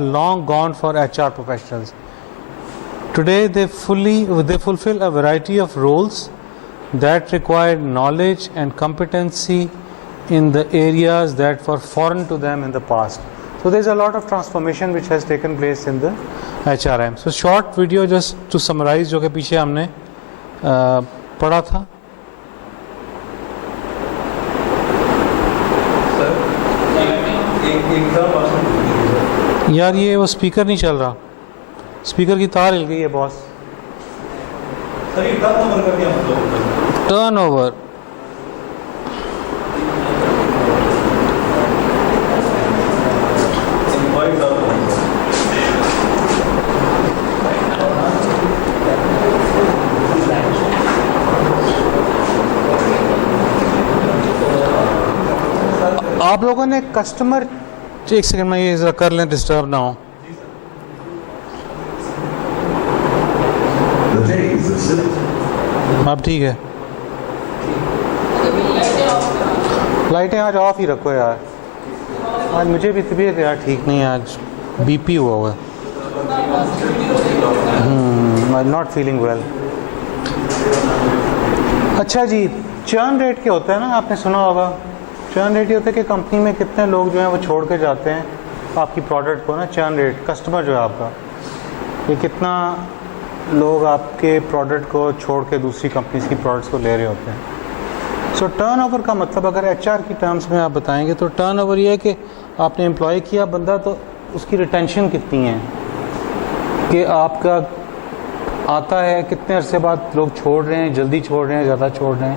long gone for HR professionals. Today they fulfill a variety of roles that require knowledge and competency in the areas that were foreign to them in the past. So there's a lot of transformation which has taken place in the HRM. So short video just to summarize جو کہ پیچھے ہم نے پڑھا تھا. یار یہ وہ اسپیکر نہیں چل رہا, اسپیکر کی تار ہل گئی ہے باس. ٹرن اوور آپ لوگوں نے کسٹمر, ایک سیکنڈ میں یہ ذرا کر لیں ڈسٹرب نہ ہو. اب ٹھیک ہے, لائٹیں آج آف ہی رکھو یار, آج مجھے بھی طبیعت یار ٹھیک نہیں ہے, آج بی پی ہوا ہوا ہے, ناٹ فیلنگ ویل. اچھا جی, چرن ریٹ کیا ہوتا ہے نا, آپ نے سنا ہوگا. چرن ریٹ یہ ہوتا ہے کہ کمپنی میں کتنے لوگ جو ہیں وہ چھوڑ کے جاتے ہیں آپ کی پروڈکٹ کو نا. چرن ریٹ کسٹمر جو ہے آپ کا, یہ کتنا لوگ آپ کے پروڈکٹ کو چھوڑ کے دوسری کمپنیز کی پروڈکٹس کو لے رہے ہوتے ہیں. سو ٹرن اوور کا مطلب اگر ایچ آر کی ٹرمز میں آپ بتائیں گے تو ٹرن اوور یہ ہے کہ آپ نے امپلائی کیا بندہ, تو اس کی ریٹینشن کتنی ہے, کہ آپ کا آتا ہے کتنے عرصے بعد لوگ چھوڑ رہے ہیں, جلدی چھوڑ رہے ہیں, زیادہ چھوڑ رہے ہیں.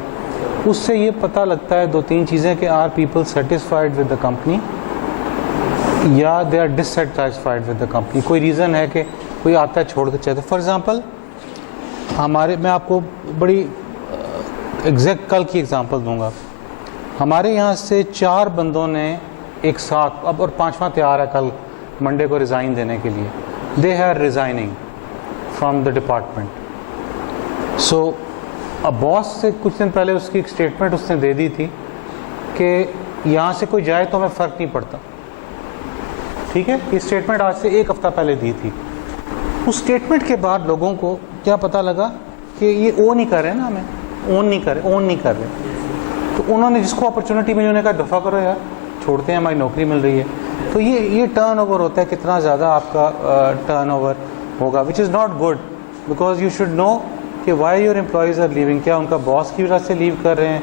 اس سے یہ پتہ لگتا ہے دو تین چیزیں کہ are people satisfied with the company یا they are dissatisfied with the company. کوئی ریزن ہے کہ کوئی آتا ہے چھوڑ کے چاہتے. فار ایگزامپل میں آپ کو بڑی ایگزیکٹ کل کی ایگزامپل دوں گا. ہمارے یہاں سے 4 بندوں نے ایک ساتھ, اب اور 5واں تیار ہے کل منڈے کو ریزائن دینے کے لیے. They are resigning from the department. So اب باس سے کچھ دن پہلے اس کی ایک اسٹیٹمنٹ اس نے دے دی تھی کہ یہاں سے کوئی جائے تو ہمیں فرق نہیں پڑتا. ٹھیک ہے, یہ اسٹیٹمنٹ آج سے 1 ہفتہ پہلے دی تھی. اس اسٹیٹمنٹ کے بعد لوگوں کو کیا پتہ لگا کہ یہ اون نہیں کر رہے نا, ہمیں اون نہیں کر رہے. تو انہوں نے جس کو اپرچونٹی ملی انہوں نے کہا دفعہ کرو یار, چھوڑتے ہیں, ہماری نوکری مل رہی ہے. تو یہ ٹرن اوور ہوتا ہے, کتنا زیادہ آپ کا ٹرن اوور ہوگا, which is not good, because you should know کہ why your employees are leaving. کیا ان کا باس کی وجہ سے لیو کر رہے ہیں,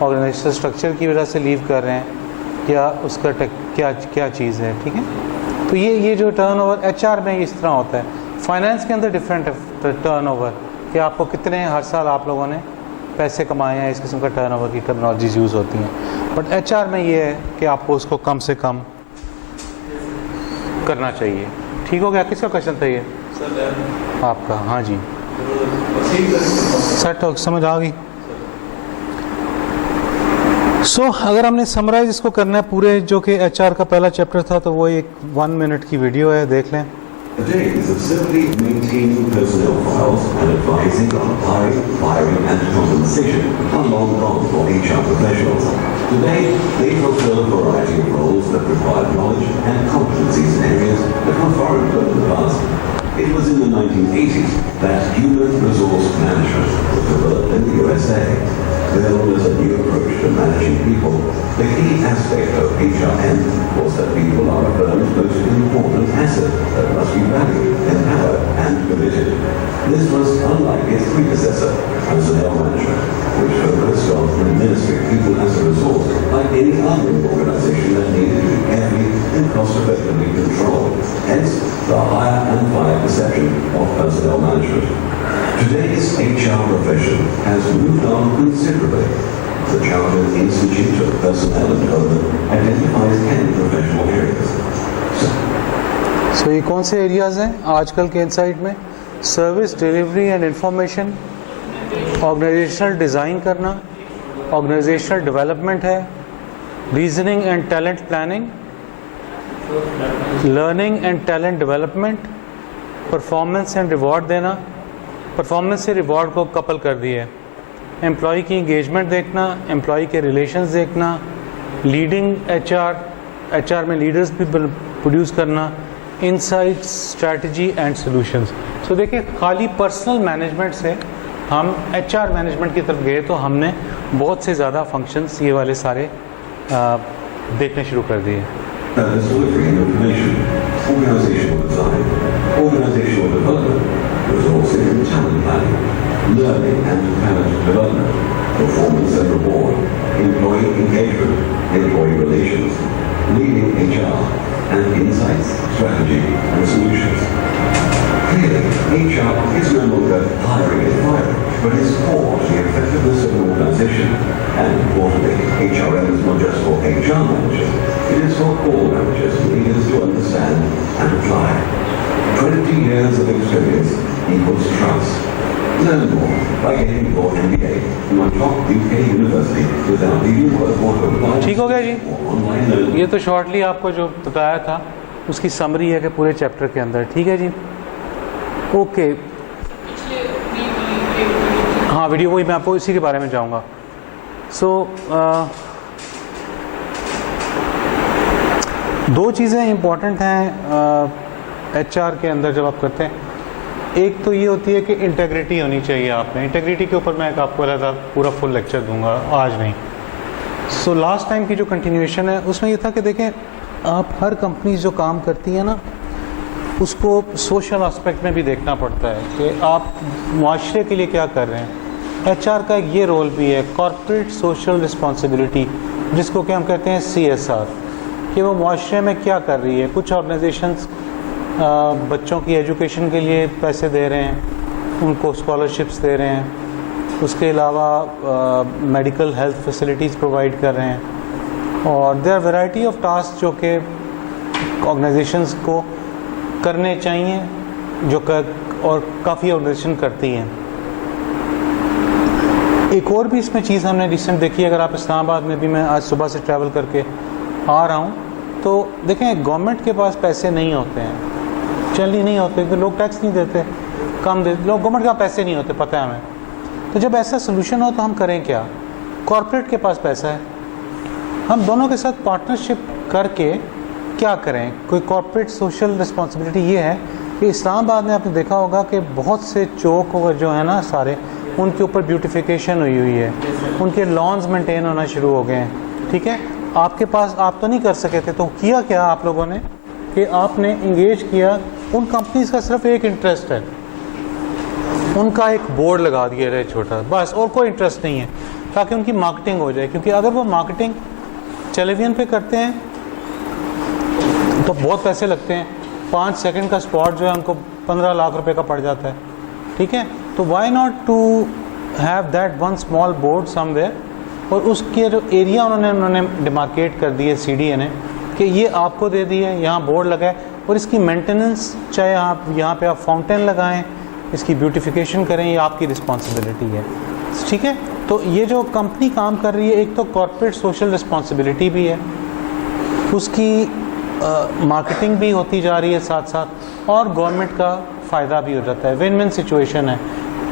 آرگنائزیشن اسٹرکچر کی وجہ سے لیو کر رہے ہیں, یا اس کا کیا چیز ہے. ٹھیک ہے, تو یہ جو ٹرن اوور ایچ آر میں اس طرح ہوتا ہے. فائنینس کے اندر ڈفرینٹ ہے ٹرن اوور, کہ آپ کو کتنے ہر سال آپ لوگوں نے پیسے کمائے ہیں, اس قسم کا ٹرن اوور کی ٹرمنالوجیز یوز ہوتی ہیں. بٹ ایچ آر میں یہ ہے کہ آپ کو اس کو کم سے کم کرنا چاہیے. ٹھیک ہو گیا, کس کا کوشچن تھا یہ آپ کا؟ ہاں جی, سیٹ ہو, سمجھ آ گئی. سو اگر ہم نے سمرائز اس کو کرنا ہے پورے, جو کہ ایچ آر کا پہلا چیپٹر تھا, تو وہ ایک 1 منٹ کی ویڈیو ہے, دیکھ لیں. The days of simply maintaining personnel files and advising on hiring, firing, and compensation are long gone for HR professionals. Today, they fulfill a variety of roles that require knowledge and competencies in areas that were foreign to them in the past. It was in the 1980s that human resource management was developed in the USA. Known as a new approach to managing people, the key aspect of HRM was that people are a firm's most important asset that must be valued, empowered, and committed. This was unlike its predecessor, personnel management, which focused on administering people as a resource, like any other organization that needed to be carefully and cost-effectively controlled. Hence, the hire and fire perception of personnel management. Today's HR profession has moved on considerably. The Chartered Institute of Personnel and Development identifies 10 professional areas. So یہ کون سے areas ہیں آج کل کے insight میں؟ Service delivery and information, organisational design کرنا, organisational development ہے, reasoning and talent planning, learning and talent development, performance and reward دینا, پرفارمنس سے ریوارڈ کو کپل کر دی ہے, امپلائی کی انگیجمنٹ دیکھنا, امپلائی کے ریلیشنز دیکھنا, لیڈنگ ایچ آر میں لیڈرز بھی پروڈیوس کرنا, انسائٹ اسٹریٹجی اینڈ سولوشنس. سو دیکھیں خالی پرسنل مینجمنٹ سے ہم ایچ آر مینجمنٹ کی طرف گئے تو ہم نے بہت سے زیادہ فنکشنس یہ والے سارے دیکھنے شروع کر دیے. Delivering information, organizational design, organizational development, resourcing and talent planning, learning and talent development, performance and reward, employee engagement, employee relations, leading HR, and insights, strategy, and solutions. Clearly, HR is no longer hiring and firing, but is core to the effectiveness of an organization. And importantly, HRM is not just for HR managers, it is for all managers and leaders to understand and apply. 20 years of experience equals trust. Learn more by getting your MBA from a top UK university without leaving work or applying. ٹھیک ہو گیا جی. Online learning. یہ تو shortly آپ کو جو بتایا تھا اس کی سمری ہے کہ پورے چیپٹر کے اندر. ٹھیک ہے جی. اوکے ہاں ویڈیو وہی میں آپ کو اسی کے بارے میں جاؤں گا. سو دو چیزیں امپورٹنٹ ہیں ایچ آر کے اندر جب آپ کرتے ہیں. ایک تو یہ ہوتی ہے کہ انٹیگریٹی ہونی چاہیے آپ میں. انٹیگریٹی کے اوپر میں آپ کو علیحدہ پورا فل لیکچر دوں گا آج نہیں. سو لاسٹ ٹائم کی جو کنٹینیویشن ہے اس میں یہ تھا کہ دیکھیں آپ ہر کمپنیز جو کام کرتی ہیں نا اس کو سوشل اسپیکٹ میں بھی دیکھنا پڑتا ہے کہ آپ معاشرے کے لیے کیا کر رہے ہیں. ایچ آر کا ایک یہ رول بھی ہے کارپوریٹ سوشل رسپانسبلٹی جس کو کہ ہم کہتے ہیں سی ایس آر, کہ وہ معاشرے میں کیا کر رہی ہے. کچھ آرگنائزیشنز بچوں کی ایجوکیشن کے لیے پیسے دے رہے ہیں, ان کو اسکالرشپس دے رہے ہیں. اس کے علاوہ میڈیکل ہیلتھ فیسلٹیز پرووائڈ کر رہے ہیں. اور there are variety of task جو کہ آرگنائزیشنز کو کرنے چاہیے جو اور کافی آرگنائزیشن کرتی ہیں. ایک اور بھی اس میں چیز ہم نے ریسنٹ دیکھی. اگر آپ اسلام آباد میں بھی میں آج صبح سے ٹریول کر کے آ رہا ہوں تو دیکھیں گورنمنٹ کے پاس پیسے نہیں ہوتے ہیں, جنرلی نہیں ہوتے کیونکہ لوگ ٹیکس نہیں دیتے, کم دیتے لوگ. گورنمنٹ کے پاس پیسے نہیں ہوتے, پتہ ہے ہمیں. تو جب ایسا سلوشن ہو تو ہم کریں کیا؟ کارپوریٹ کے پاس پیسہ ہے, ہم دونوں کے ساتھ پارٹنرشپ کر کے کیا کریں. کوئی کارپوریٹ سوشل رسپانسبلٹی یہ ہے کہ اسلام آباد میں آپ نے دیکھا ہوگا کہ بہت سے چوک جو ہیں نا سارے ان کے اوپر بیوٹیفیکیشن ہوئی ہے, ان کے لانز مینٹین ہونا شروع ہو گئے ہیں. ٹھیک ہے, آپ کے پاس آپ تو نہیں کر سکے تھے, تو کیا کیا آپ لوگوں نے کہ آپ نے انگیج کیا. ان کمپنیز کا صرف ایک انٹرسٹ ہے, ان کا ایک بورڈ لگا دیا رہے چھوٹا بس, اور کوئی انٹرسٹ نہیں ہے, تاکہ ان کی مارکیٹنگ ہو جائے. کیونکہ اگر وہ مارکیٹنگ ٹیلی ویژن پہ کرتے ہیں تو بہت پیسے لگتے ہیں. 5 سیکنڈ کا اسپاٹ جو ہے ان کو 15 لاکھ روپے کا پڑ جاتا ہے. ٹھیک ہے, تو why not to have that one small board somewhere. اور اس کے جو ایریا انہوں نے ڈیمارکیٹ کر دی ہے سی ڈی اے نے کہ یہ آپ کو دے دی ہے, یہاں بورڈ لگائے, اور اس کی مینٹیننس چاہے آپ یہاں پہ آپ فاؤنٹین لگائیں, اس کی بیوٹیفیکیشن کریں, یہ آپ کی رسپانسبلٹی ہے. ٹھیک ہے, تو یہ جو کمپنی کام کر رہی ہے ایک تو کارپوریٹ سوشل رسپانسبلٹی بھی ہے, اس کی مارکیٹنگ بھی ہوتی جا رہی ہے ساتھ ساتھ, اور گورنمنٹ کا فائدہ بھی ہو جاتا ہے. ون ون سچویشن ہے.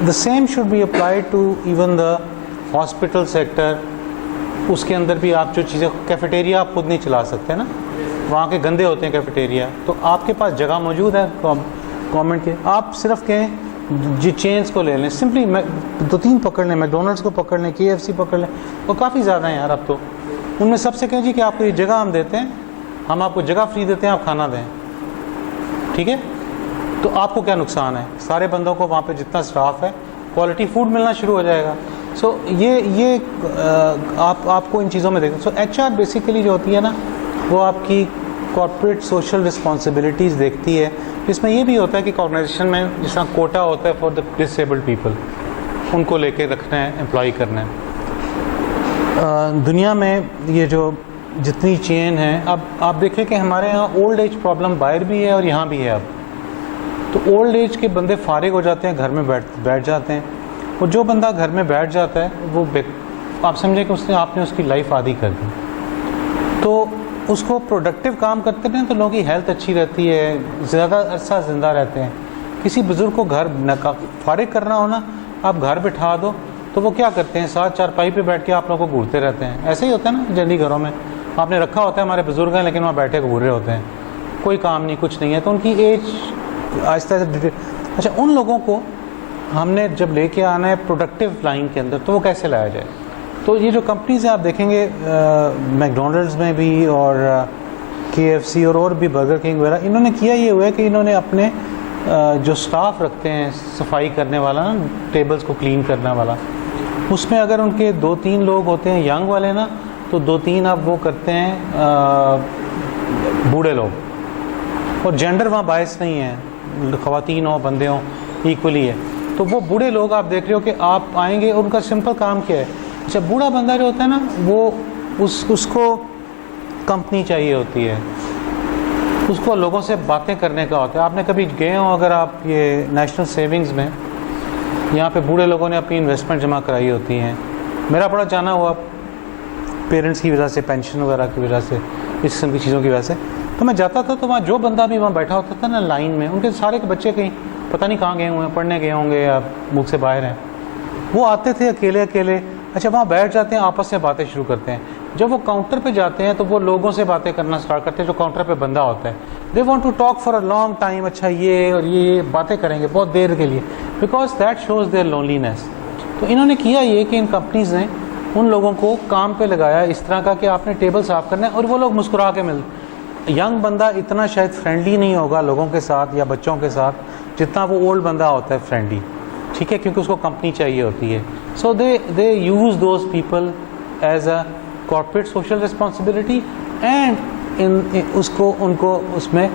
The same should be applied to even the hospital sector. اس کے اندر بھی آپ جو چیزیں کیفیٹیریا آپ خود نہیں چلا سکتے نا, وہاں کے گندے ہوتے ہیں کیفیٹیریا, تو آپ کے پاس جگہ موجود ہے گورنمنٹ کے, آپ صرف کہیں جی چینز کو لے لیں, سمپلی 2-3 پکڑ لیں, میکڈونلڈس کو پکڑ لیں, KFC پکڑ لیں, وہ کافی زیادہ ہیں یار اب تو. ان میں سب سے کہیں جی کہ آپ کو یہ جگہ ہم دیتے ہیں, ہم آپ کو جگہ فری دیتے ہیں, آپ کھانا دیں. ٹھیک ہے, تو آپ کو کیا نقصان ہے؟ سارے بندوں کو وہاں پہ جتنا اسٹاف ہے کوالٹی فوڈ ملنا شروع ہو جائے گا. سو یہ آپ کو ان چیزوں میں دیکھیں. سو ایچ آر بیسیکلی جو ہوتی ہے نا وہ آپ کی کارپوریٹ سوشل رسپانسبلٹیز دیکھتی ہے. اس میں یہ بھی ہوتا ہے کہ آرگنائزیشن میں جس طرح کوٹا ہوتا ہے فار دا ڈسیبلڈ پیپل, ان کو لے کے رکھنا ہے, امپلائی کرنا ہے. دنیا میں یہ جو جتنی چین ہے, اب آپ دیکھیں کہ ہمارے یہاں اولڈ ایج پرابلم باہر بھی ہے اور یہاں بھی ہے. اب تو اولڈ ایج کے بندے فارغ ہو جاتے ہیں, گھر میں بیٹھ جاتے ہیں, اور جو بندہ گھر میں بیٹھ جاتا ہے وہ آپ سمجھیں کہ آپ نے اس کی لائف عادی کر دی. تو اس کو پروڈکٹیو کام کرتے ہیں تو لوگوں کی ہیلتھ اچھی رہتی ہے, زیادہ عرصہ زندہ رہتے ہیں. کسی بزرگ کو گھر فارغ کرنا ہونا, آپ گھر بٹھا دو تو وہ کیا کرتے ہیں, ساتھ چارپائی پہ بیٹھ کے آپ لوگوں کو گھورتے رہتے ہیں. ایسے ہی ہوتا ہے نا جنرلی گھروں میں, آپ نے رکھا ہوتا ہے, ہمارے بزرگ ہیں لیکن وہاں بیٹھے گھور رہے ہوتے ہیں, کوئی کام نہیں, کچھ نہیں ہے, تو ان کی ایج آہستہ آہستہ. اچھا, ان لوگوں کو ہم نے جب لے کے آنا ہے پروڈکٹیو لائن کے اندر, تو وہ کیسے لایا جائے؟ تو یہ جو کمپنیز ہیں آپ دیکھیں گے میکڈونلڈز میں بھی اور KFC اور بھی برگر کنگ وغیرہ, انہوں نے کیا یہ ہوا ہے کہ انہوں نے اپنے جو سٹاف رکھتے ہیں صفائی کرنے والا نا, ٹیبلز کو کلین کرنے والا, اس میں اگر ان کے 2-3 لوگ ہوتے ہیں ینگ والے نا, تو 2-3 اب وہ کرتے ہیں بوڑھے لوگ, اور جینڈر وہاں باعث نہیں ہے, خواتین ہوں بندے ہوں ایکولی ہے. تو وہ بوڑھے لوگ آپ دیکھ رہے ہو کہ آپ آئیں گے, ان کا سمپل کام کیا ہے؟ اچھا, بوڑھا بندہ جو ہوتا ہے نا, وہ اس کو کمپنی چاہیے ہوتی ہے, اس کو لوگوں سے باتیں کرنے کا ہوتا ہے. آپ نے کبھی گئے ہوں اگر آپ یہ نیشنل سیونگز میں, یہاں پہ بوڑھے لوگوں نے اپنی انویسٹمنٹ جمع کرائی ہوتی ہیں. میرا بڑا جانا ہوا پیرنٹس کی وجہ سے, پینشن وغیرہ کی وجہ سے, اس قسم کی چیزوں کی وجہ سے, تو میں جاتا تھا تو وہاں جو بندہ بھی وہاں بیٹھا ہوتا تھا نا لائن میں, ان کے سارے کے بچے کہیں پتہ نہیں کہاں گئے ہوئے ہیں, پڑھنے گئے ہوں گے یا ملک سے باہر ہیں, وہ آتے تھے اکیلے اکیلے. اچھا, وہاں بیٹھ جاتے ہیں, آپس میں باتیں شروع کرتے ہیں. جب وہ کاؤنٹر پہ جاتے ہیں تو وہ لوگوں سے باتیں کرنا سٹارٹ کرتے ہیں جو کاؤنٹر پہ بندہ ہوتا ہے. They want to talk for a long time. اچھا, یہ اور یہ باتیں کریں گے بہت دیر کے لیے, because that shows their loneliness. تو انہوں نے کیا یہ کہ ان کمپنیز نے ان لوگوں کو کام پہ لگایا اس طرح کا کہ آپ نے ٹیبل صاف کرنا ہے, اور وہ لوگ مسکرا کے ینگ بندہ اتنا شاید فرینڈلی نہیں ہوگا لوگوں کے ساتھ یا بچوں کے ساتھ جتنا وہ اولڈ بندہ ہوتا ہے فرینڈلی, ٹھیک ہے, کیونکہ اس کو کمپنی چاہیے ہوتی ہے. So they use those people as a corporate social responsibility, and ان کو اس میں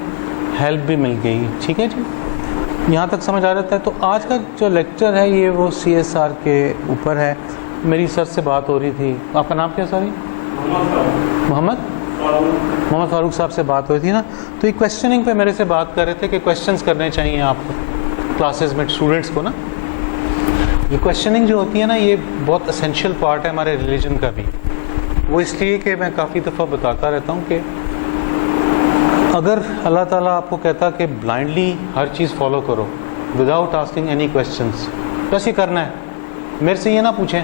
ہیلپ بھی مل گئی. ٹھیک ہے جی, یہاں تک سمجھ آ جاتا ہے. تو آج کا جو لیکچر ہے یہ وہ CSR کے اوپر ہے. میری سر سے بات ہو رہی تھی, آپ کا نام کیا؟ سوری, محمد فاروق صاحب سے بات ہوئی تھی نا, تو یہ کویسچننگ پہ میرے سے بات کر رہے تھے کہ کویسچنس کرنے چاہیے آپ کو کلاسز میں اسٹوڈنٹس کو نا. یہ کویسچننگ جو ہوتی ہے نا, یہ بہت اسینشیل پارٹ ہے ہمارے ریلیجن کا بھی. وہ اس لیے کہ میں کافی دفعہ بتاتا رہتا ہوں کہ اگر اللہ تعالیٰ آپ کو کہتا کہ بلائنڈلی ہر چیز فالو کرو وداؤٹ آسکنگ اینی کویسچنس, بس یہ کرنا ہے, میرے سے یہ نہ پوچھیں,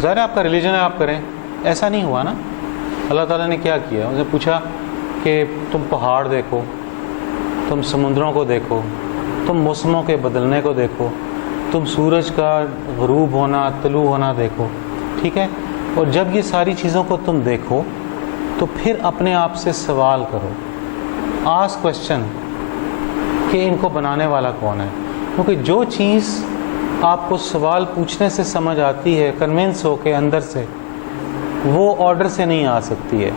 ظاہر ہے آپ کا ریلیجن ہے آپ کریں, ایسا نہیں ہوا نا. اللہ تعالیٰ نے کیا کیا, انہوں نے پوچھا کہ تم پہاڑ دیکھو, تم سمندروں کو دیکھو, تم موسموں کے بدلنے کو دیکھو, تم سورج کا غروب ہونا طلوع ہونا دیکھو, ٹھیک ہے, اور جب یہ ساری چیزوں کو تم دیکھو تو پھر اپنے آپ سے سوال کرو, آسک کویسچن کہ ان کو بنانے والا کون ہے. کیونکہ جو چیز آپ کو سوال پوچھنے سے سمجھ آتی ہے کنونس ہو کے اندر سے, وہ آرڈر سے نہیں آ سکتی ہے.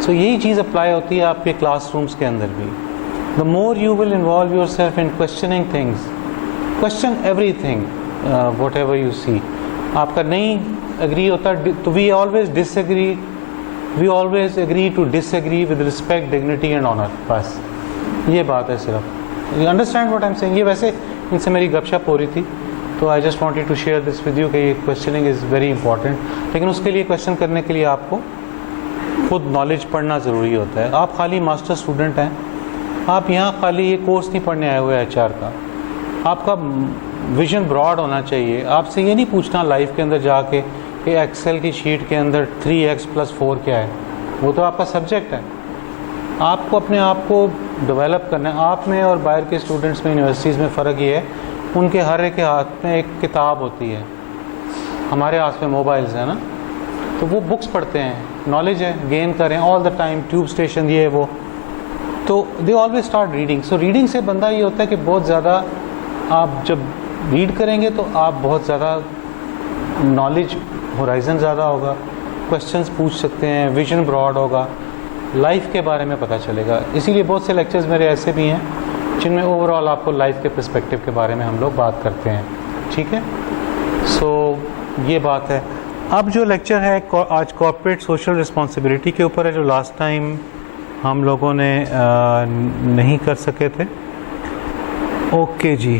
سو یہی چیز اپلائی ہوتی ہے آپ کے کلاس رومس کے اندر بھی. The more you will involve yourself in questioning things, question everything whatever you see. آپ کا نہیں اگری ہوتا تو we always disagree, we always agree to disagree with respect, dignity and honour, بس یہ بات ہے صرف. You understand what I am saying. یہ ویسے ان سے میری گپ شپ ہو رہی تھی, تو I just wanted to share this with you کہ یہ کویسچننگ از ویری امپورٹنٹ. لیکن اس کے لیے کویسچن کرنے کے لیے آپ کو خود نالج پڑھنا ضروری ہوتا ہے. آپ خالی ماسٹر اسٹوڈنٹ ہیں, آپ یہاں خالی یہ کورس نہیں پڑھنے آئے ہوئے HR کا, آپ کا ویژن براڈ ہونا چاہیے. آپ سے یہ نہیں پوچھنا لائف کے اندر جا کے کہ ایکسل کی شیٹ کے اندر 3x+4 کیا ہے, وہ تو آپ کا سبجیکٹ ہے. آپ کو اپنے آپ کو ڈیولپ کرنا ہے. آپ میں اور باہر کے اسٹوڈنٹس میں یونیورسٹیز میں فرق یہ ہے, ان کے ہر ایک کے ہاتھ میں ایک کتاب ہوتی ہے, ہمارے ہاتھ میں موبائلز ہیں نا, تو وہ بکس پڑھتے ہیں, نالج ہے, گین کریں آل دا ٹائم, ٹیوب اسٹیشن یہ وہ, تو they always start reading. So reading سے بندہ یہ ہوتا ہے کہ بہت زیادہ آپ جب ریڈ کریں گے تو آپ بہت زیادہ نالج ہورائزن زیادہ ہوگا, کویسچنس پوچھ سکتے ہیں, ویژن براڈ ہوگا, لائف کے بارے میں پتہ چلے گا. اسی لیے بہت سے لیکچرز میرے ایسے بھی ہیں جن میں اوور آل آپ کو لائف کے پرسپیکٹو کے بارے میں ہم لوگ بات کرتے ہیں. ٹھیک ہے, سو یہ بات ہے. اب جو لیکچر ہے آج کارپوریٹ سوشل رسپانسبلٹی کے اوپر ہے, جو لاسٹ ٹائم ہم لوگوں نے نہیں کر سکے تھے. اوکے جی,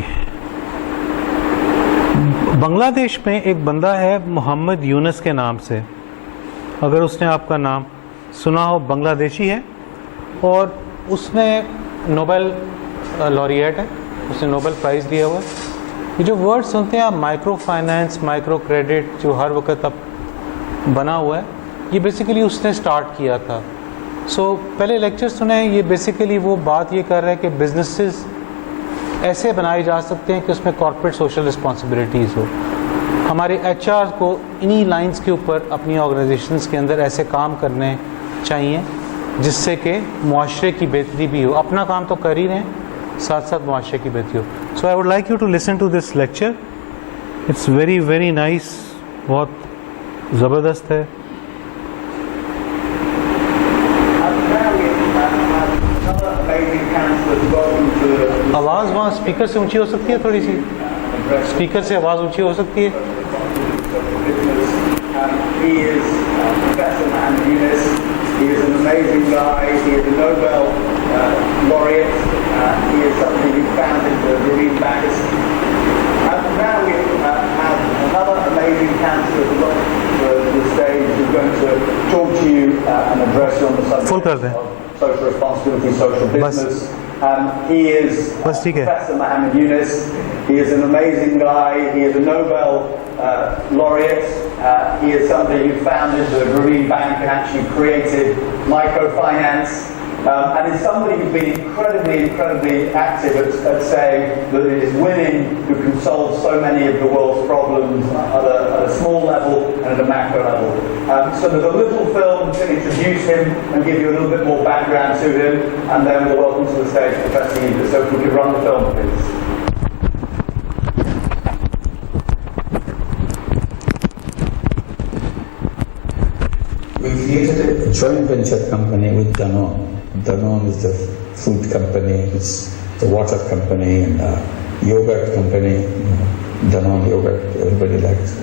بنگلہ دیش میں ایک بندہ ہے محمد یونس کے نام سے, اگر اس نے آپ کا نام سنا ہو, بنگلہ دیشی ہے, اور اس نے نوبل لوریٹ ہے, اس نے نوبل پرائز دیا ہوا ہے. یہ جو ورڈ سنتے ہیں آپ, مائکرو فائنانس, مائکرو کریڈٹ, جو ہر وقت اب بنا ہوا ہے, یہ بیسیکلی اس نے سٹارٹ کیا تھا. पहले लेक्चर सुने, ये बेसिकली वो बात ये कर रहा है कि बिजनेसेस ऐसे बनाए जा सकते हैं कि उसमें कॉर्पोरेट सोशल रिस्पॉन्सिबिलिटीज़ हो। हमारे HR को इन्हीं लाइंस के ऊपर अपनी ऑर्गेनाइजेशंस के अंदर ऐसे काम करने चाहिए जिससे कि मुआशरे की बेहतरी भी हो। अपना काम तो कर ही रहे हैं, साथ साथ मुआशरे की बेहतरी हो। So I would like you to listen to this lecture. It's very very nice, बहुत ज़बरदस्त है। आवाज़ वहाँ स्पीकर से ऊंची हो सकती है, थोड़ी सी स्पीकर से आवाज़ ऊंची हो सकती है। He is Professor Mangement. He is an amazing guy. He is a Nobel laureate. He is somebody who founded the Marine Bank. Now we have another amazing counselor to the stage who's going to talk to you and address you on the subject of social responsibility, social business. He is Professor Mohammed Yunus. He is an amazing guy. He is a Nobel laureate. He is somebody who founded the Marine Bank and actually created microfinance. And is somebody who's been incredibly active at saying that it is women who can solve so many of the world's problems at a small level and at a macro level. So there's a little film to introduce him and give you a little bit more background to him, and then we'll welcome to the stage Professor Yunus. So if we could run the film, please. We created a joint venture company with Danone. Danone is the food company, it's the water company, and yogurt company. Danone yogurt, everybody likes.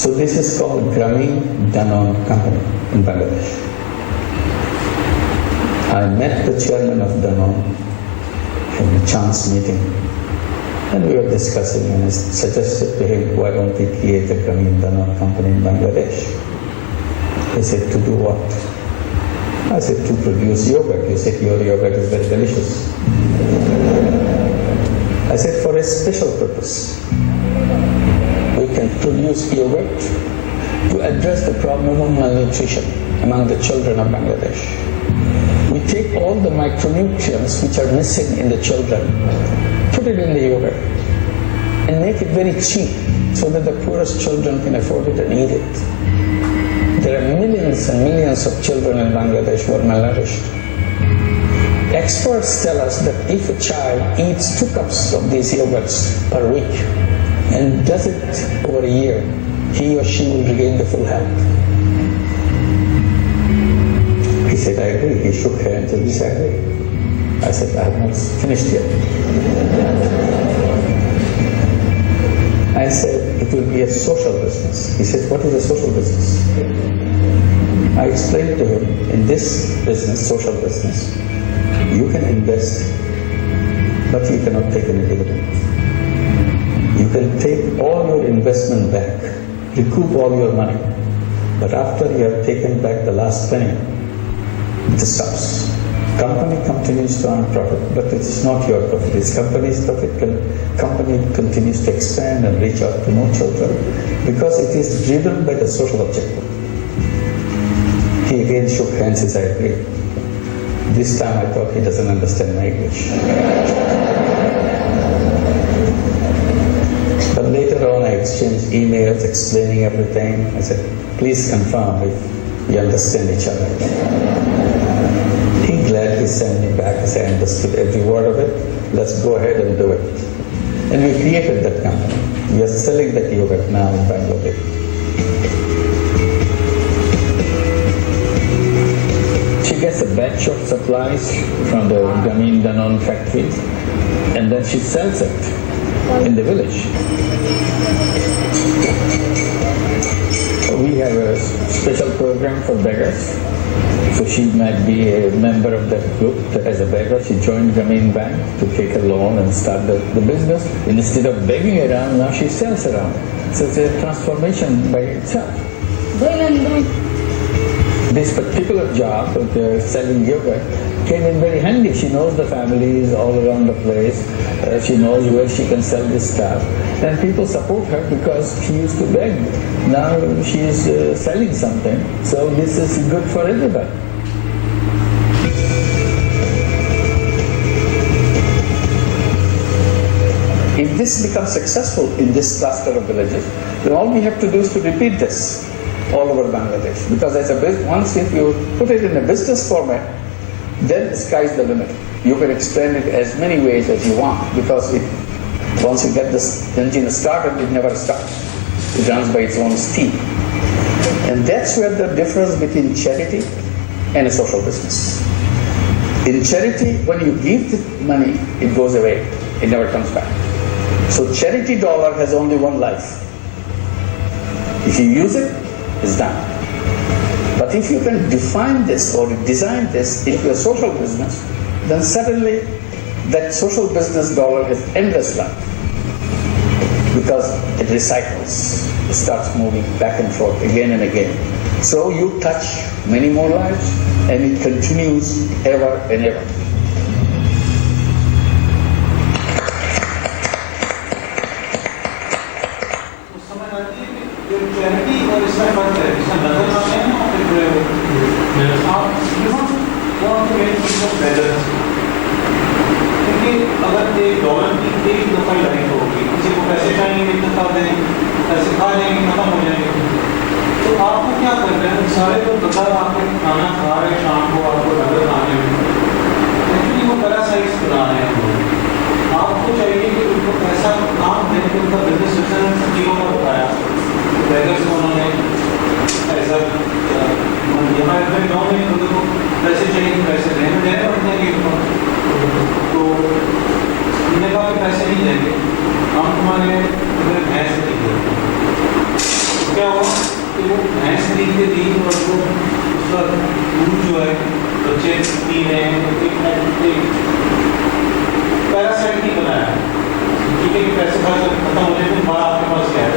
So this is called Grameen Danone Company in Bangladesh. I met the chairman of Danone in a chance meeting, and we were discussing, and I suggested to him, why don't we create a Grameen Danone Company in Bangladesh? He said, to do what? I said, to produce yogurt. He said, your yogurt is very delicious. I said, for a special purpose. We can produce yogurt to address the problem of malnutrition among the children of Bangladesh. We take all the micronutrients which are missing in the children, put it in the yogurt, and make it very cheap so that the poorest children can afford it and eat it. There are millions and millions of children in Bangladesh who are malnourished. Experts tell us that if a child eats 2 cups of these yogurts per week and does it over a year, he or she will regain the full health. He said, I agree. He shook hands and disagreed. I said, I have not finished yet. I said, it will be a social business. He said, what is a social business? I explained to him, in this business, social business, you can invest, but you cannot take any dividend. You can take all your investment back, recoup all your money, but after you have taken back the last penny, it stops. Company continues to earn profit, but it's not your profit. It's company's profit. Company continues to expand and reach out to more children because it is driven by the social objective. He again shook hands as I agreed. This time I thought he doesn't understand my English. But later on I exchanged emails explaining everything. I said, please confirm if you understand each other. He gladly sent me back as I understood every word of it. Let's go ahead and do it. And we created that company. We are selling that yogurt now in Bangladesh. She gets a batch of supplies from the Grameen Danone factories, and then she sells it in the village. We have a special program for beggars. So she might be a member of that group as a beggar. She joined Grameen Bank to take a loan and start the business. And instead of begging around, now she sells around. So it's a transformation by itself. This particular job of selling yogurt came in very handy. She knows the families all around the place. She knows where she can sell this stuff. And people support her because she used to beg. Now she is selling something. So this is good for everybody. If this becomes successful in this cluster of villages, then all we have to do is to repeat this all over Bangladesh. Because once if you put it in a business format, then the sky's the limit. You can expand it as many ways as you want, because once you get this engine started, it never stops. It runs by its own steam. And that's where the difference between charity and a social business. In charity, when you give the money, it goes away. It never comes back. So charity dollar has only one life. If you use it, it's done. But if you can define this or design this into a social business, then suddenly that social business dollar has endless life. Because it recycles. It starts moving back and forth again and again. So you touch many more lives, and it continues ever and ever. अगर एक dollar की एक दफा लड़ाई होगी, किसी को पैसे चाहिए एक दफा दें, पैसे खा लेंगे, खत्म हो जाएंगे, तो आपको क्या करना है? सारे लोग बता आपके खाना खा रहे शाम को आपको नजर आने में, एक्चुअली वो पैरासाइट्स बना रहे हैं। आपको चाहिए कि उनको ऐसा काम दें कि उनका बिजनेस स्विट्जरलैंड चीज़ों का बताया, बैगर्स को उन्होंने ऐसा हमारे गाँव में उनको पैसे चाहिए, पैसे देने दें अपने के तो उन्होंने कहा कि पैसे नहीं देंगे, हम तुम्हारे भैंस खरीदे। क्या हुआ कि वो भैंस खरीद के दी और वो उसका दूध जो है बच्चे पीने पैरासाइट नहीं बनाया, ठीक है कि पैसे खत्म होने के बाद आपके पास क्या है,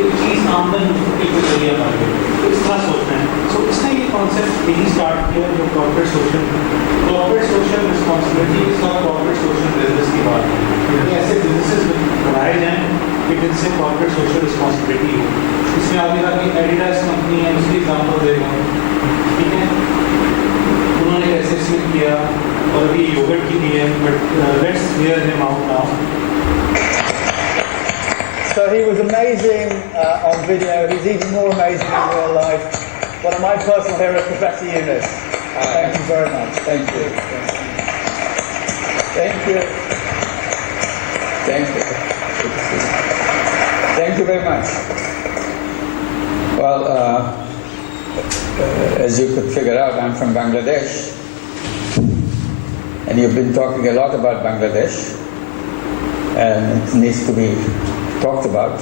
एक चीज़ आमदन के जरिए बन गई। तो इस तरह सोचते हैं। सो इसने ये कॉन्सेप्ट यही स्टार्ट किया जो कॉर्पोरेट सोशल रिस्पॉन्सिबिलिटी और कॉर्पोरेट सोशल बिजनेस की बात है। ऐसे बिजनेसेस बनाए जाएँ कि जिनसे कॉर्पोरेट सोशल रिस्पॉन्सिबिलिटी हो। इसमें आगे जाके एडिडास कंपनी है, उसकी एग्जाम्पल देगा, ठीक है, उन्होंने कैसे स्विच किया और अभी योगर्ट की दी है, but let's hear him out now. So he was amazing on video. He's even more amazing in real life. One of my personal heroes, Professor Yunus. Thank you very much. Thank you. Thank you. Thank you. Thank you very much. Well, as you could figure out, I'm from Bangladesh. And you've been talking a lot about Bangladesh. And it needs to be talked about.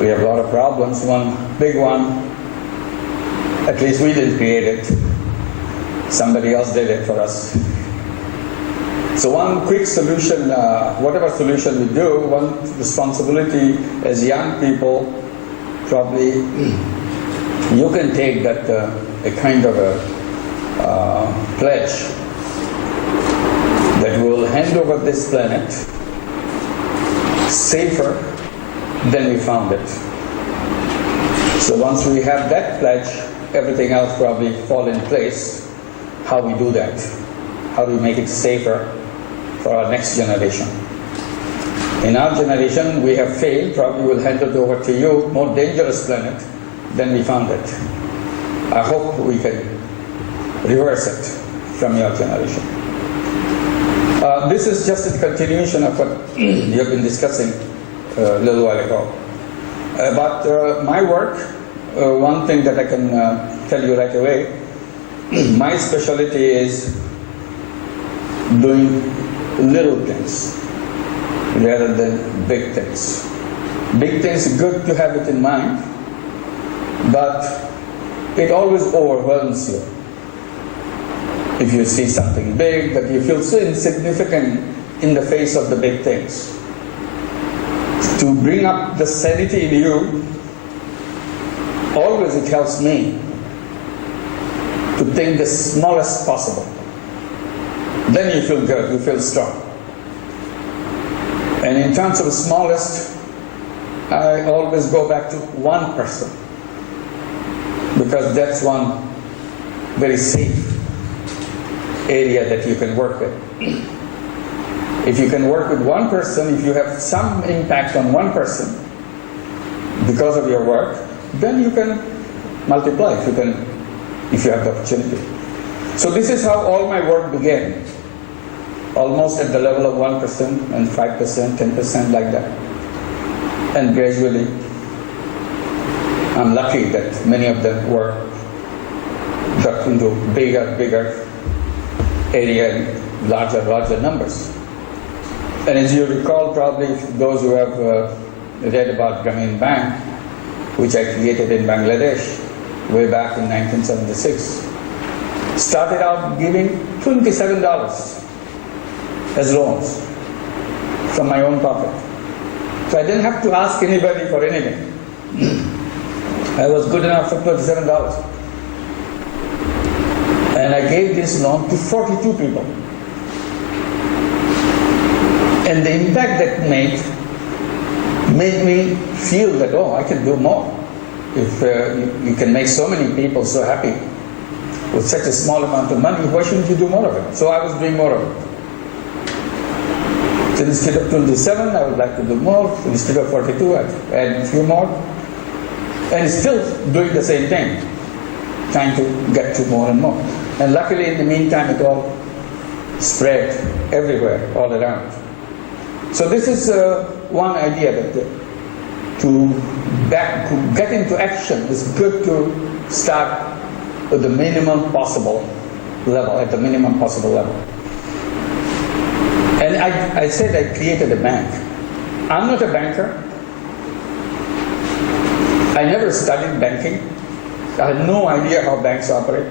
We have a lot of problems. One big one, at least we didn't create it. Somebody else did it for us. So one quick solution, whatever solution we do, one responsibility as young people, probably you can take that a kind of a pledge that we will hand over this planet safer than we found it. So once we have that pledge, everything else probably fall in place. How we do that? How do we make it safer for our next generation? In our generation, we have failed. Probably we'll hand it over to you, more dangerous planet than we found it. I hope we can reverse it from your generation. This is just a continuation of what you have been discussing a little while ago. About my work, one thing that I can tell you right away, my specialty is doing little things rather than big things. Big things, good to have it in mind, but it always overwhelms you. If you see something big, that you feel so insignificant in the face of the big things. To bring up the sanity in you, always it helps me to think the smallest possible. Then you feel good, you feel strong. And in terms of the smallest, I always go back to one person, because that's one very safe area that you can work with. If you can work with one person, if you have some impact on one person because of your work, then you can multiply if you have the opportunity. So this is how all my work began, almost at the level of 1% and 5%, 10%, like that. And gradually, I'm lucky that many of them got into bigger area and larger numbers. And as you recall, probably those who have read about Grameen Bank, which I created in Bangladesh way back in 1976, started out giving $27 as loans from my own pocket. So I didn't have to ask anybody for anything. I was good enough for $27. And I gave this loan to 42 people. And the impact that made me feel that, oh, I can do more. If you can make so many people so happy with such a small amount of money, why shouldn't you do more of it? So I was doing more of it. So instead of 27, I would like to do more. Instead of 42, I'd add a few more. And still doing the same thing, trying to get to more and more. And luckily, in the meantime, it all spread everywhere, all around. So this is one idea that to get into action, it's good to start at the minimum possible level, And I said I created a bank. I'm not a banker. I never studied banking. I had no idea how banks operate.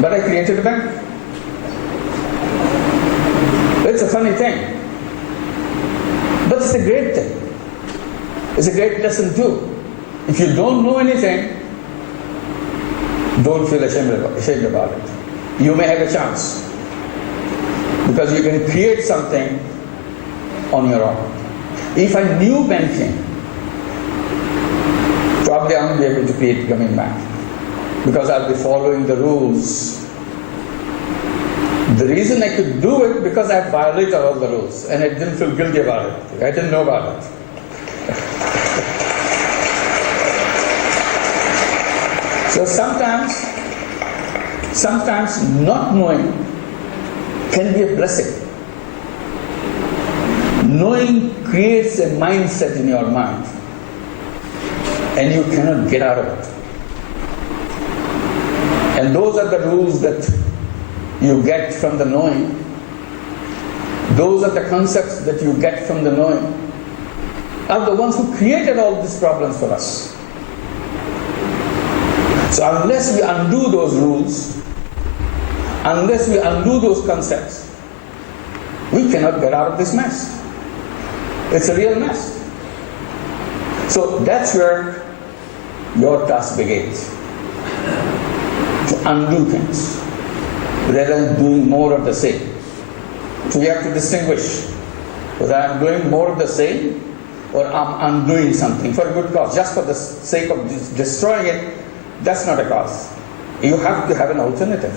But I created a bank. It's a funny thing. But it's a great thing. It's a great lesson too. If you don't know anything, don't feel ashamed about it. You may have a chance. Because you can create something on your own. If I knew banking, probably I won't be able to create Grameen Bank. Because I'll be following the rules. The reason I could do it, because I violated all the rules and I didn't feel guilty about it. I didn't know about it. So sometimes not knowing can be a blessing. Knowing creates a mindset in your mind and you cannot get out of it. And those are the rules that you get from the knowing. Those are the concepts that you get from the knowing are the ones who created all these problems for us. So unless we undo those rules, unless we undo those concepts, we cannot get out of this mess. It's a real mess. So that's where your task begins. To undo things, rather than doing more of the same. So you have to distinguish whether I'm doing more of the same or I'm undoing something for a good cause. Just for the sake of destroying it, that's not a cause. You have to have an alternative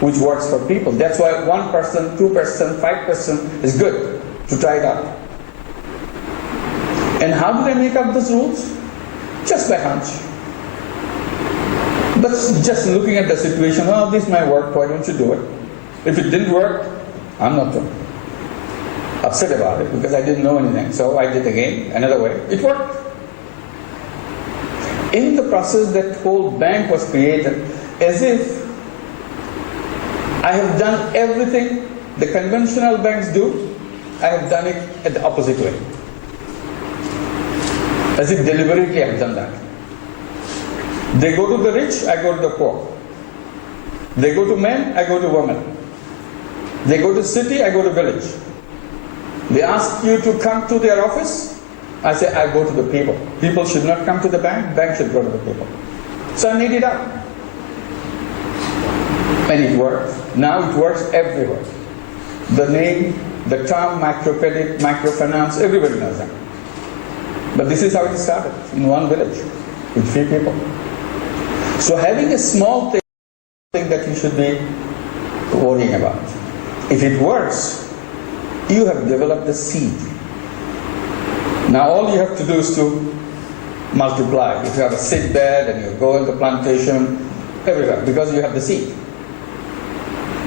which works for people. That's why 1%, 2%, 5% is good to try it out. And how do they make up those rules? Just by hunch. But just looking at the situation, oh, this might work, why don't you do it? If it didn't work, I'm not upset about it because I didn't know anything. So I did again, another way. It worked. In the process, that whole bank was created as if I have done everything the conventional banks do, I have done it at the opposite way. As if deliberately I have done that. They go to the rich, I go to the poor. They go to men, I go to women. They go to city, I go to village. They ask you to come to their office, I say I go to the people. People should not come to the bank, bank should go to the people. So I made it up. And it worked. Now it works everywhere. The name, the term microcredit, microfinance, everybody knows that. But this is how it started, in one village, with 3 people. So having a small thing that you should be worrying about. If it works, you have developed the seed. Now all you have to do is to multiply. If you have a seed bed and you go in the plantation, everywhere, because you have the seed.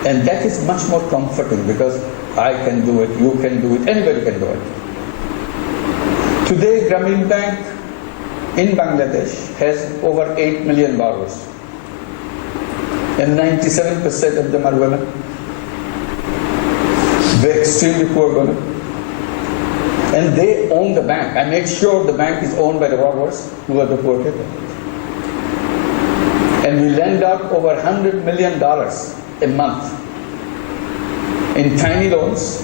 And that is much more comforting because I can do it, you can do it, anybody can do it. Today, Grameen Bank in Bangladesh has over 8 million borrowers. And 97% of them are women. They're extremely poor women. And they own the bank. I make sure the bank is owned by the borrowers who are the poor people. And we lend out over $100 million a month in tiny loans,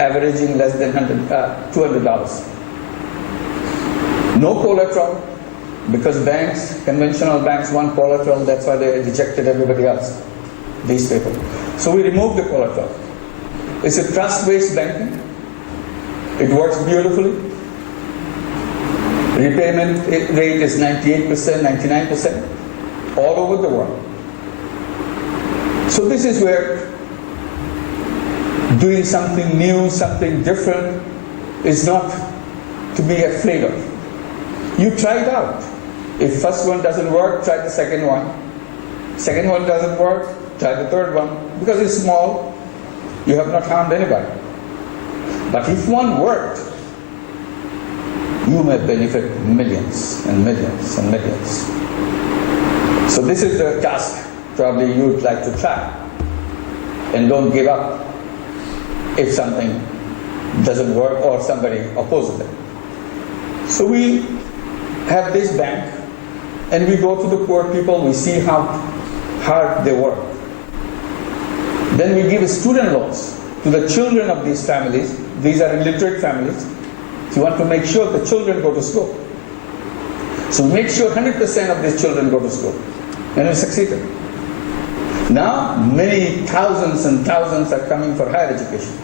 averaging less than $200. No collateral, because banks, conventional banks want collateral, that's why they rejected everybody else, these people. So we removed the collateral. It's a trust-based banking. It works beautifully. Repayment rate is 98%, 99%, all over the world. So this is where doing something new, something different is not to be afraid of. You try it out. If first one doesn't work, try the second one. Second one doesn't work, try the third one. Because it's small, you have not harmed anybody. But if one worked, you may benefit millions and millions and millions. So this is the task probably you would like to try. And don't give up if something doesn't work or somebody opposes it. So we have this bank and we go to the poor people, we see how hard they work. Then we give student loans to the children of these families. These are illiterate families. So you want to make sure the children go to school. So make sure 100% of these children go to school. And we succeeded. Now many thousands and thousands are coming for higher education.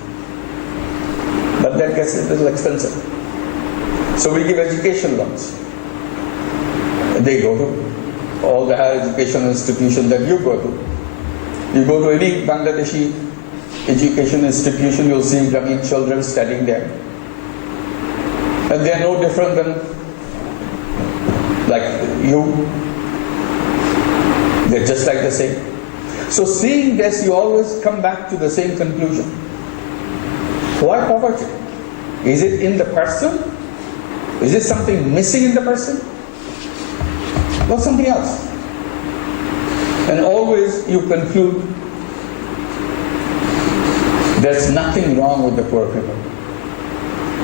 But that gets a little expensive. So we give education loans. They go to all the higher educational institutions that you go to. You go to any Bangladeshi education institution, you'll see Grameen children studying there. And they are no different than like you. They're just like the same. So seeing this, you always come back to the same conclusion. Why poverty? Is it in the person? Is it something missing in the person? Or something else? And always you conclude there's nothing wrong with the poor people.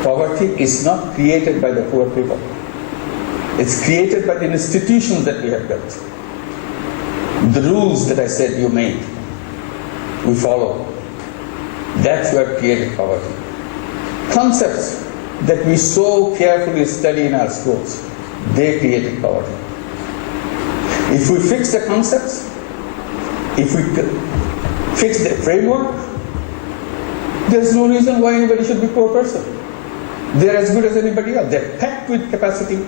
Poverty is not created by the poor people. It's created by the institutions that we have built. The rules that I said you made, we follow. That's what created poverty. Concepts that we so carefully study in our schools, they created poverty. If we fix the concepts, if we fix the framework, there's no reason why anybody should be a poor person. They're as good as anybody else. They're packed with capacity,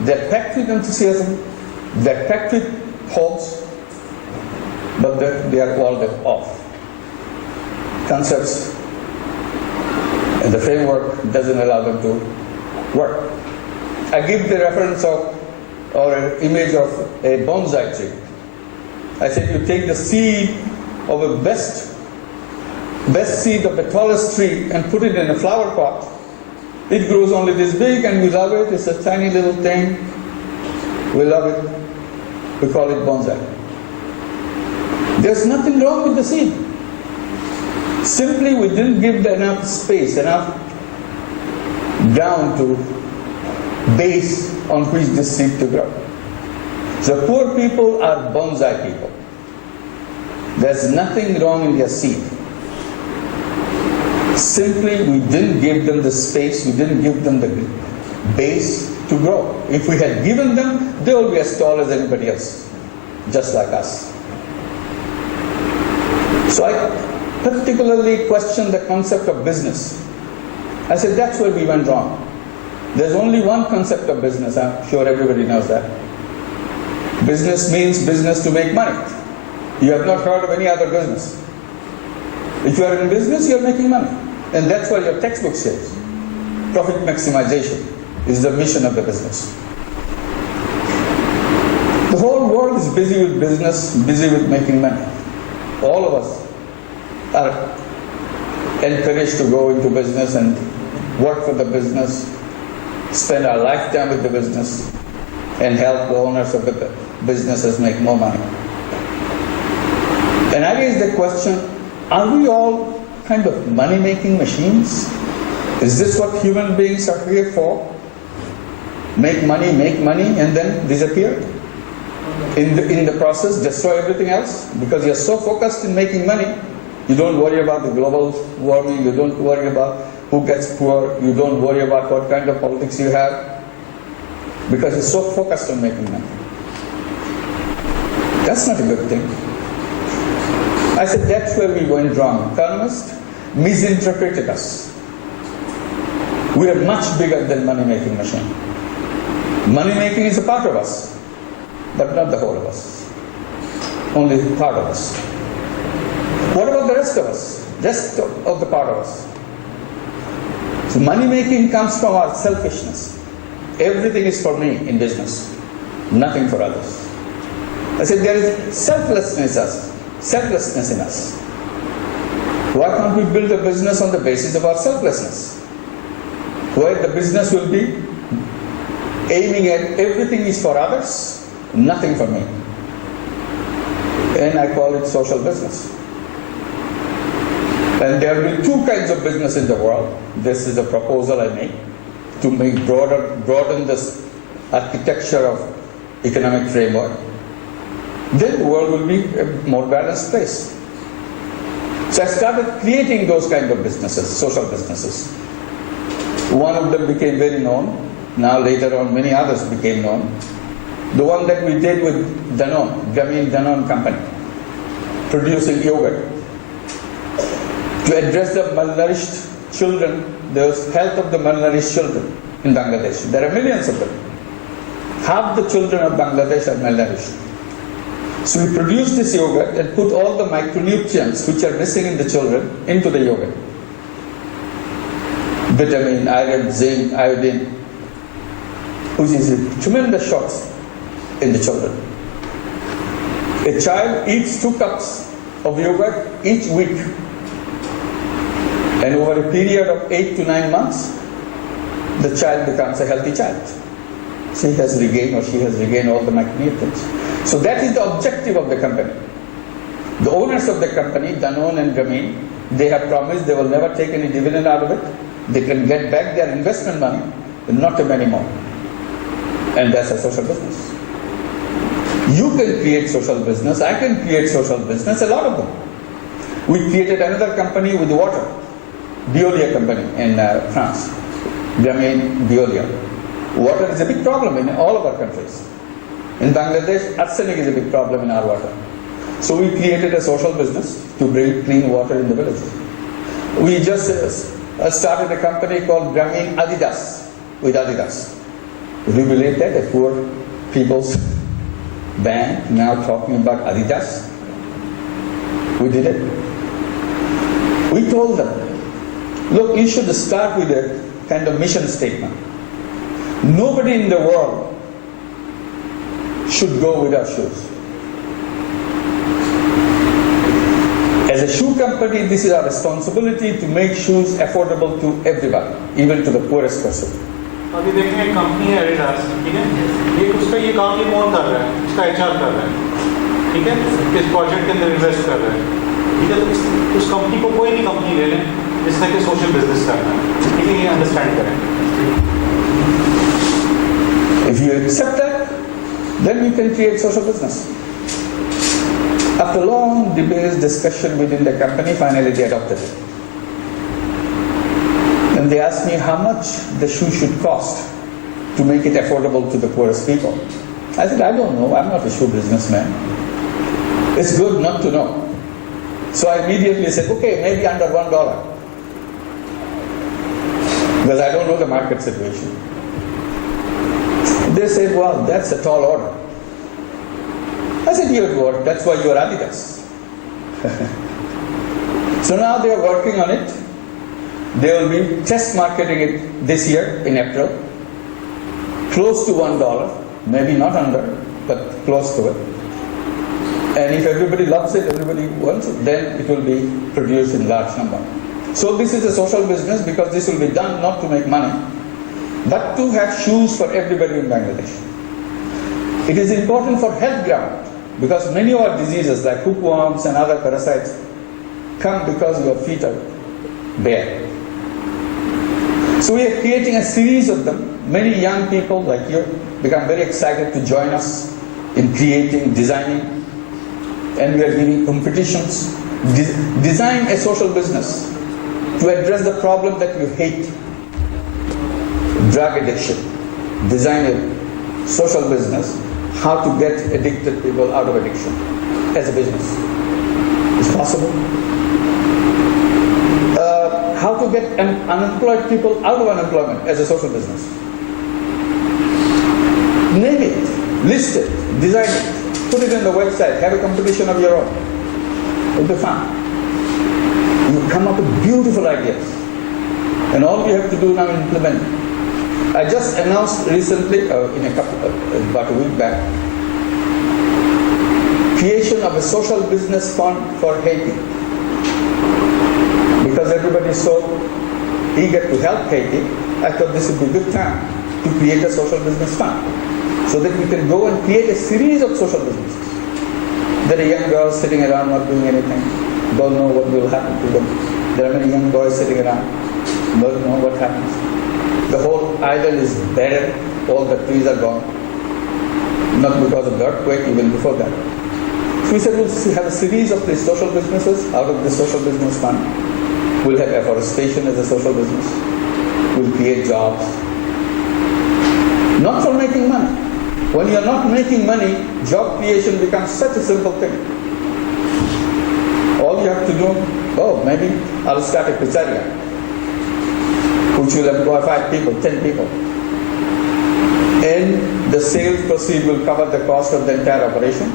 they're packed with enthusiasm, they're packed with hopes, but they are walled off. Concepts and the framework doesn't allow them to work. I give the reference of or an image of a bonsai tree. I said you take the seed of a best seed of the tallest tree and put it in a flower pot. It grows only this big and we love it. It's a tiny little thing. We love it. We call it bonsai. There's nothing wrong with the seed. Simply we didn't give enough space, enough ground to base on which this seed to grow. The poor people are bonsai people. There's nothing wrong in their seed. Simply we didn't give them the space, we didn't give them the base to grow. If we had given them, they will be as tall as anybody else, just like us. So I particularly questioned the concept of business. I said, that's where we went wrong. There's only one concept of business. I'm sure everybody knows that. Business means business to make money. You have not heard of any other business. If you are in business, you're making money. And that's what your textbook says. Profit maximization is the mission of the business. The whole world is busy with business, busy with making money. All of us are encouraged to go into business and work for the business, spend our lifetime with the business, and help the owners of the businesses make more money. And I raised the question, are we all kind of money-making machines? Is this what human beings are here for? Make money, and then disappear? In the process, destroy everything else? Because you're so focused in making money, you don't worry about the global warming, you don't worry about who gets poor, you don't worry about what kind of politics you have, because you're so focused on making money. That's not a good thing. I said, that's where we went wrong. Economists misinterpreted us. We are much bigger than money-making machine. Money-making is a part of us, but not the whole of us. Only part of us. What about the rest of us? Rest of the part of us. So money-making comes from our selfishness. Everything is for me in business, nothing for others. I said, there is selflessness in us. Why can't we build a business on the basis of our selflessness? Where the business will be aiming at everything is for others, nothing for me. And I call it social business. And there will be two kinds of business in the world. This is a proposal I make to make broaden this architecture of economic framework. Then the world will be a more balanced place. So I started creating those kind of businesses, social businesses. One of them became very known. Now later on many others became known. The one that we did with Danone, Danone company, producing yogurt. To address the malnourished children, the health of the malnourished children in Bangladesh. There are millions of them. Half the children of Bangladesh are malnourished. So we produced this yogurt and put all the micronutrients which are missing in the children into the yogurt. Vitamin, iron, zinc, iodine, which is tremendous shocks in the children. A child eats 2 cups of yogurt each week. And over a period of 8 to 9 months, the child becomes a healthy child. So he has regained or she has regained all the micronutrients. So that is the objective of the company. The owners of the company, Danone and Grameen, they have promised they will never take any dividend out of it. They can get back their investment money, but not a penny more. And that's a social business. You can create social business, I can create social business, a lot of them. We created another company with water, V.R.U company in France, Mangement, V.R.U. Water is a big problem in all of our countries. In Bangladesh, arsenic is a big problem in our water. So we created a social business to bring clean water in the villages. We just started a company called Grameen Adidas, with Adidas. Would you believe that? A poor people's bank now talking about Adidas? We did it. We told them, look, you should start with a kind of mission statement. Nobody in the world should go without shoes. As a shoe company, this is our responsibility to make shoes affordable to everybody, even to the poorest person. अभी देखें एक company है Adidas, ठीक है, ये उसका ये काम ये कौन कर रहा है, उसका HR कर रहा है, ठीक है, इस प्रोजेक्ट के अंदर इन्वेस्ट कर रहा है, ठीक है, तो उस कंपनी को कोई भी कंपनी ले लें जिसने कि सोशल बिजनेस करना है, ठीक है, ये अंडरस्टैंड करें. If you accept that, then you can create social business. After long debates, discussion within the company, finally they adopted it. And they asked me how much the shoe should cost to make it affordable to the poorest people. I said, I don't know, I'm not a shoe businessman. It's good not to know. So I immediately said, okay, maybe under $1. Because I don't know the market situation. They said, well, that's a tall order. I said, that's why you are Adidas. So now they are working on it. They will be test marketing it this year in April. Close to $1, maybe not under, but close to it. And if everybody loves it, everybody wants it, then it will be produced in large number. So this is a social business because this will be done not to make money, but to have shoes for everybody in Bangladesh. It is important for health ground because many of our diseases like hookworms and other parasites come because your feet are bare. So we are creating a series of them. Many young people like you become very excited to join us in creating, designing, and we are giving competitions. Design a social business to address the problem that you hate, drug addiction. Design a social business, how to get addicted people out of addiction as a business. It's possible. How to get unemployed people out of unemployment as a social business. Name it, list it, design it, put it on the website, have a competition of your own. It'll be fun. You come up with beautiful ideas. And all you have to do now is implement it. I just announced recently, about a week back, creation of a social business fund for Haiti. Because everybody is so eager to help Haiti, I thought this would be a good time to create a social business fund so that we can go and create a series of social businesses. There are young girls sitting around not doing anything, don't know what will happen to them. There are many young boys sitting around, don't know what happens. The whole island is barren, all the trees are gone, not because of the earthquake, even before that. So we said we'll have a series of these social businesses out of this social business fund. We'll have afforestation as a social business. We'll create jobs. Not for making money. When you're not making money, job creation becomes such a simple thing. All you have to do, maybe I'll start a pizzeria, which will employ 5 people, 10 people. And the sales proceed will cover the cost of the entire operation.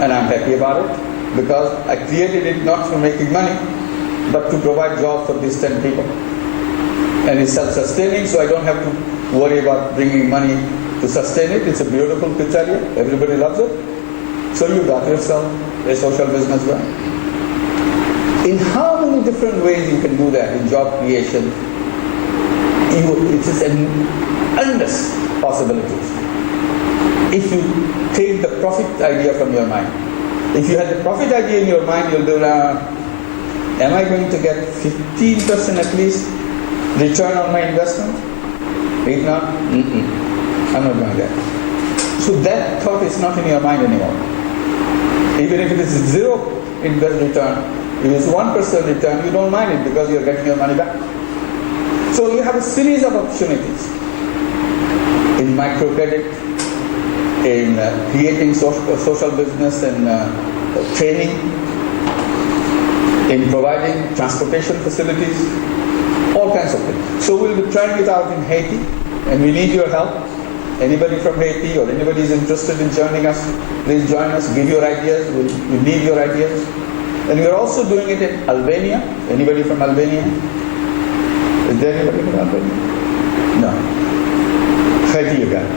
And I'm happy about it because I created it not for making money, but to provide jobs for these 10 people. And it's self-sustaining, so I don't have to worry about bringing money to sustain it. It's a beautiful pizzeria. Everybody loves it. So you got yourself a social business going. In how many different ways you can do that in job creation? It is endless possibilities. If you take the profit idea from your mind. If you had the profit idea in your mind, you'll do, am I going to get 15% at least return on my investment? If not, I'm not going there. So that thought is not in your mind anymore. Even if it is 0 invest return, if it's 1% return, you don't mind it because you're getting your money back. So you have a series of opportunities in microcredit, in creating social business and training, in providing transportation facilities, all kinds of things. So we'll be trying it out in Haiti, and we need your help. Anybody from Haiti or anybody is interested in joining us, please join us, give your ideas, we need your ideas. And we're also doing it in Albania. Anybody from Albania? Is there anybody from Albania? No. Haiti, you got it.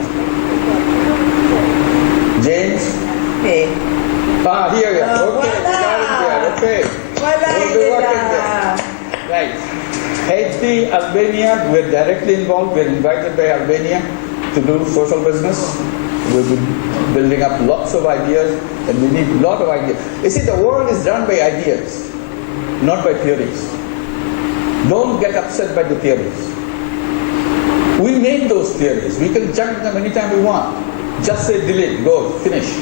James? Hey. Here we are. Okay, we got it there. Okay. We'll be working there. Right. Haiti, Albania, we're directly involved. We're invited by Albania to do social business. We'll be building up lots of ideas, and we need a lot of ideas. You see, the world is run by ideas, not by theories. Don't get upset by the theories. We made those theories. We can junk them anytime we want. Just say delete, go, finish.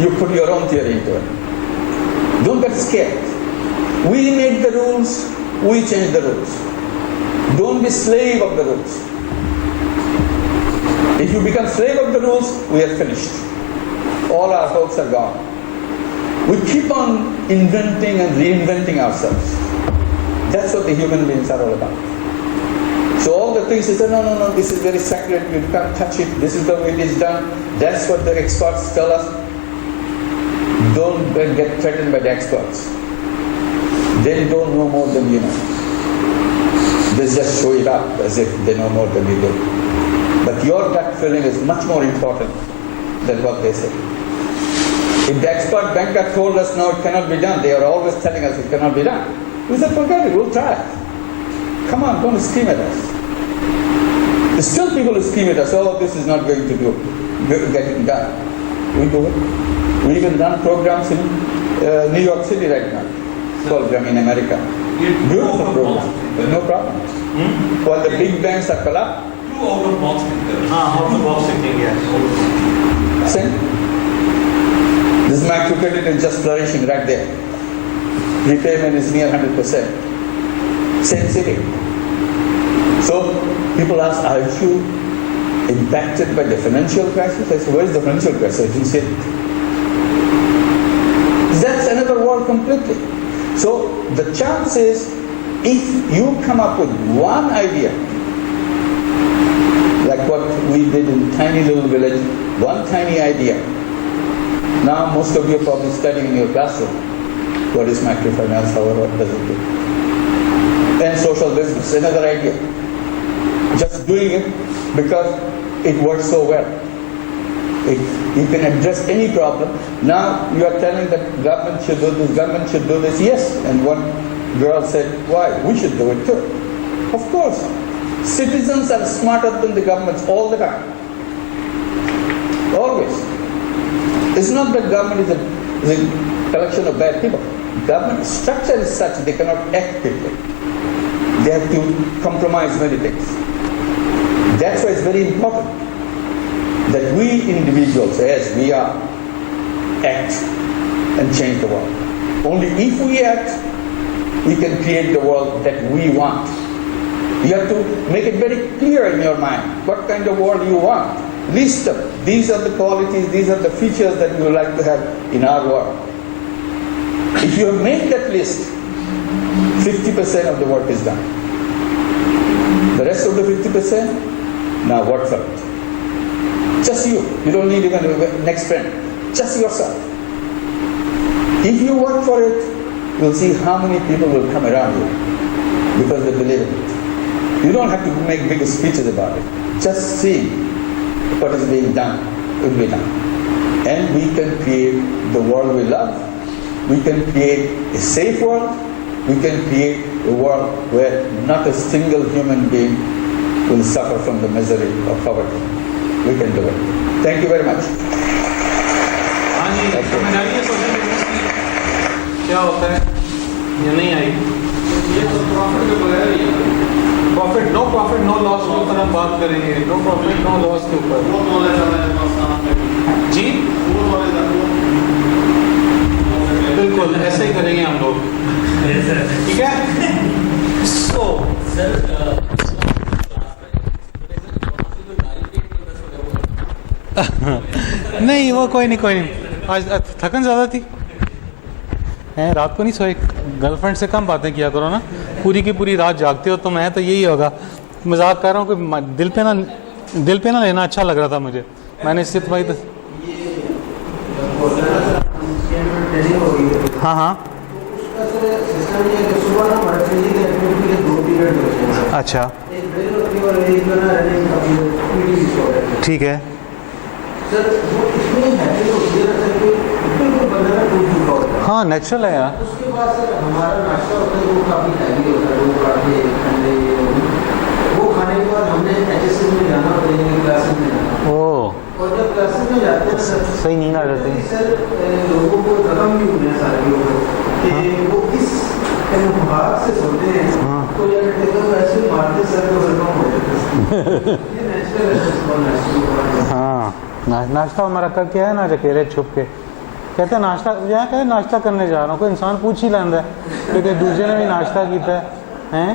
You put your own theory into it. Don't get scared. We made the rules, we change the rules. Don't be slave of the rules. If you become slave of the rules, we are finished. All our hopes are gone. We keep on inventing and reinventing ourselves. That's what the human beings are all about. So all the things, they say, no, this is very sacred, you can't touch it, this is the way it is done. That's what the experts tell us. Don't get threatened by the experts. They don't know more than you know. They just show it up as if they know more than you do. But your gut feeling is much more important than what they say. If the expert banker told us, no, it cannot be done, they are always telling us it cannot be done. We said, forget it, we'll try it. Come on, don't scream at us. There's still people who scream at us, oh, this is not going to get done. We do it. We even run programs in New York City right now. Program in America. Beautiful program, but no problem. While the big banks are collapsed. Two out of box thinkers. out of box thinking, yes. Same. This microcredit is just flourishing right there. Repayment is near 100%. Same city. So people ask, are you impacted by the financial crisis? I said, where is the financial crisis? I didn't see it. That's another world completely. So the chance is, if you come up with one idea, like what we did in tiny little village, one tiny idea. Now most of you are probably studying in your classroom. What is microfinance? What does it do? And social business, another idea. Just doing it because it works so well. You can address any problem. Now you are telling that government should do this, government should do this. Yes, and one girl said, why? We should do it too. Of course. Citizens are smarter than the governments all the time. Always. It's not that government is a collection of bad people. Government structure is such they cannot act quickly. They have to compromise many things. That's why it's very important that we individuals, as we are, act and change the world. Only if we act, we can create the world that we want. You have to make it very clear in your mind what kind of world you want. List them. These are the qualities, these are the features that you would like to have in our world. If you have made that list, 50% of the work is done. The rest of the 50%, now work for it. Just you. You don't need even a next friend. Just yourself. If you work for it, you'll see how many people will come around you because they believe in it. You don't have to make big speeches about it. Just see what is being done will be done. And we can create the world we love. We can create a safe world. We can create a world where not a single human being will suffer from the misery of poverty. We can do it. Thank you very much. हाँ जी, समझ आ रही है social business की क्या होता है या नहीं आई? ये तो प्रॉफिट के बगैर ही है। प्रॉफिट नो लॉस के ऊपर हम बात करेंगे। नो प्रॉफिट नो लॉस के ऊपर। वो नॉलेज आता है जी? वो नॉलेज आता है। बिल्कुल ऐसे ही करेंगे हम लोग। ठीक है? So sir. नहीं वो कोई नहीं आज थकन ज़्यादा थी हैं, रात को नहीं सोए। गर्लफ्रेंड से कम बातें किया करो ना, पूरी की पूरी रात जागते हो तो मैं तो यही होगा। मजाक कर रहा हूँ कि दिल पे ना लेना अच्छा लग रहा था मुझे। मैंने इससे तुम्हारी तो हाँ अच्छा ठीक है। हाँ नेचुरल है यार। उसके बाद सर हमारा नाश्ता होता है वो काफ़ी हैवी होता है, वो काफ़ी ठंडे, वो खाने के बाद हमने एचएसएस में जाना पड़ेगा, क्लासेस में जाना। ओह और जब क्लासेस में जाते हैं सर सही नींद आ जाती है। सर लोगों को खत्म भी हुए हैं सारे लोग कि वो इस भाग से सोते हैं तो यार ऐसे मारते सर को खत्म हो जाते हैं। ये नेचुरल है। हाँ नाश्ता हमारा कर क्या है ना, अकेले छुप के कहते हैं नाश्ता, यहाँ कहे नाश्ता करने जा रहा हूँ, कोई इंसान पूछ ही लेंदा है क्योंकि दूसरे ने भी नाश्ता किया है।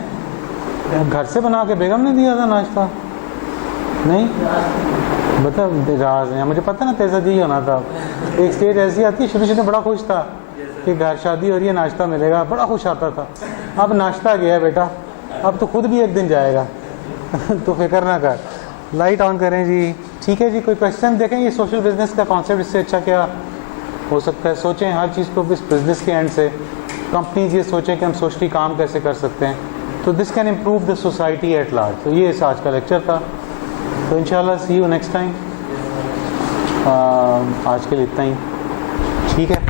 घर से बना के बेगम ने दिया था नाश्ता? नहीं बता राज है मुझे पता ना, तेरे साथ ही होना था। ایک اسٹیج ایسی آتی ہے, شروع میں بڑا خوش تھا کہ گھر شادی ہو رہی ہے, ناشتہ ملے گا, بڑا خوش آتا تھا. اب ناشتہ گیا بیٹا, اب تو خود بھی ایک دن جائے گا. تو فکر نہ کر. لائٹ آن کریں جی. ٹھیک ہے جی, کوئی کویشچن دیکھیں. یہ سوشل بزنس کا کانسیپٹ اس سے اچھا کیا ہو سکتا ہے؟ سوچیں ہر چیز کو اس بزنس کے اینڈ سے. کمپنیز یہ سوچیں کہ ہم سوشلی کام کیسے کر سکتے ہیں, تو this can improve the society at large. تو یہ آج کا لیکچر تھا. تو انشاءاللہ سی یو نیکسٹ ٹائم. آج کے لیے اتنا ہی. ٹھیک ہے.